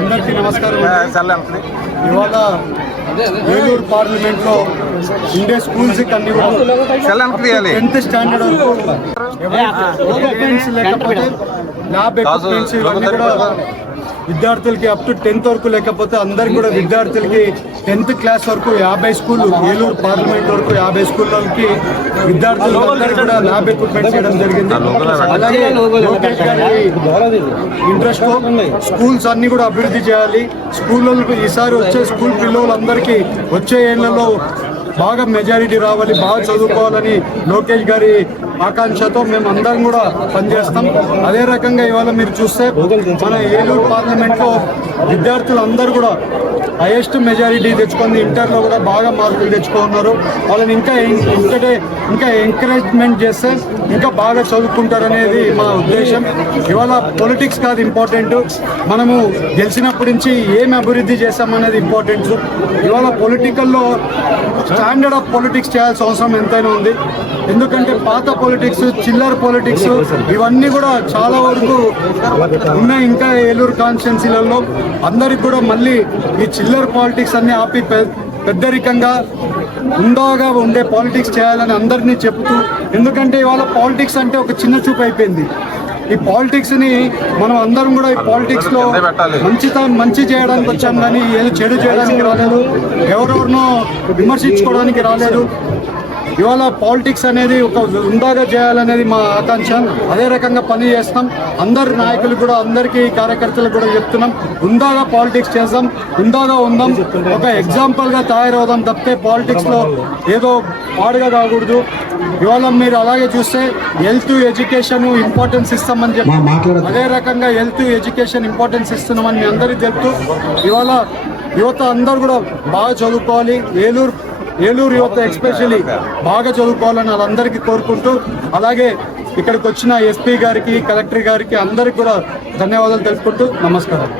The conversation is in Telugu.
అందరికీ నమస్కారం. ఇవాళ ఏలూరు పార్లమెంట్ లో ఇండియా స్కూల్స్ అన్ని కూడా 10th స్టాండర్డ్ వరకు ఎక్విప్మెంట్స్ లేకపోతే ల్యాబ్ ఎక్విప్మెంట్స్ ఇవన్నీ కూడా విద్యార్థులకి అప్ టు 10th వరకు లేకపోతే అందరికి కూడా విద్యార్థులకి 10th క్లాస్ వరకు 50 స్కూళ్ళు ఏలూరు పార్లమెంట్ వరకు 50 స్కూళ్ళకి విద్యార్థులకు అందరికీ కూడా ల్యాబ్ ఎక్విప్మెంట్స్ ఇవ్వడం జరిగింది. అలాగే లోకేష్ గారి ఇంట్రెస్ట్ స్కూల్స్ అన్ని కూడా అభివృద్ధి చేయాలి. స్కూళ్ళకు ఈసారి వచ్చే స్కూల్ పిల్లలందరికీ వచ్చే ఏళ్లలో బాగా మెజారిటీ రావాలి, బాగా చదువుకోవాలని లోకేష్ గారి ఆకాంక్షతో మేము అందరం కూడా పనిచేస్తాం. అదే రకంగా ఇవాళ మీరు చూస్తే మన ఏలూరు పార్లమెంట్లో విద్యార్థులందరూ కూడా హైయెస్ట్ మెజారిటీ తెచ్చుకుంది. ఇంటర్లో కూడా బాగా మార్కులు తెచ్చుకున్నారు. వాళ్ళని ఇంకా ఎంకరేజ్మెంట్ చేస్తే ఇంకా బాగా చదువుకుంటారనేది మా ఉద్దేశం. ఇవాళ పొలిటిక్స్ కాదు ఇంపార్టెంట్, మనము గెలిచినప్పటి నుంచి ఏమి అభివృద్ధి చేస్తామనేది ఇంపార్టెంట్. ఇవాళ పొలిటికల్లో స్టాండర్డ్ ఆఫ్ పొలిటిక్స్ చేయాల్సిన అవసరం ఎంతైనా ఉంది. ఎందుకంటే పాత పొలిటిక్స్, చిల్లర పొలిటిక్స్ ఇవన్నీ కూడా చాలా వరకు ఉన్నాయి. ఇంకా ఏలూరు కాన్స్టిట్యున్సీలలో అందరికి కూడా మళ్ళీ ఈ చిల్లర పాలిటిక్స్ అన్ని ఆపి పెద్దరికంగా ఉందాగా ఉండే పాలిటిక్స్ చేయాలని అందరినీ చెప్తూ, ఎందుకంటే ఇవాళ పాలిటిక్స్ అంటే ఒక చిన్న చూపు అయిపోయింది. ఈ పాలిటిక్స్ ని మనం అందరం కూడా ఈ పాలిటిక్స్ లో మంచి చేయడానికి వచ్చాం, కానీ ఏదో చెడు చేయడానికి రాలేదు, ఎవరెవరినో విమర్శించుకోవడానికి రాలేదు. ఇవాళ పాలిటిక్స్ అనేది ఒక ఉందాగా చేయాలనేది మా ఆకాంక్ష. అదే రకంగా పని చేస్తాం. అందరి నాయకులు కూడా, అందరికీ కార్యకర్తలకు కూడా చెప్తున్నాం, ఉందాగా పాలిటిక్స్ చేస్తాం, ఉందాగా ఉందాం, ఒక ఎగ్జాంపుల్గా తయారవుదాం తప్పితే పాలిటిక్స్లో ఏదో పాడుగా కాకూడదు. ఇవాళ మీరు అలాగే చూస్తే హెల్త్ ఎడ్యుకేషన్ ఇంపార్టెన్స్ ఇస్తామని చెప్పి, అదే రకంగా హెల్త్ ఎడ్యుకేషన్ ఇంపార్టెన్స్ ఇస్తున్నామని మీ అందరికీ తెలుపుతూ, ఇవాళ యువత అందరూ కూడా బాగా చదువుకోవాలి. ఏలూరు యువత ఎస్పెషల్లీ బాగా చదువుకోవాలని వాళ్ళందరికీ కోరుకుంటూ, అలాగే ఇక్కడికి వచ్చిన ఎస్పీ గారికి, కలెక్టర్ గారికి అందరికీ కూడా ధన్యవాదాలు తెలుపుకుంటూ నమస్కారం.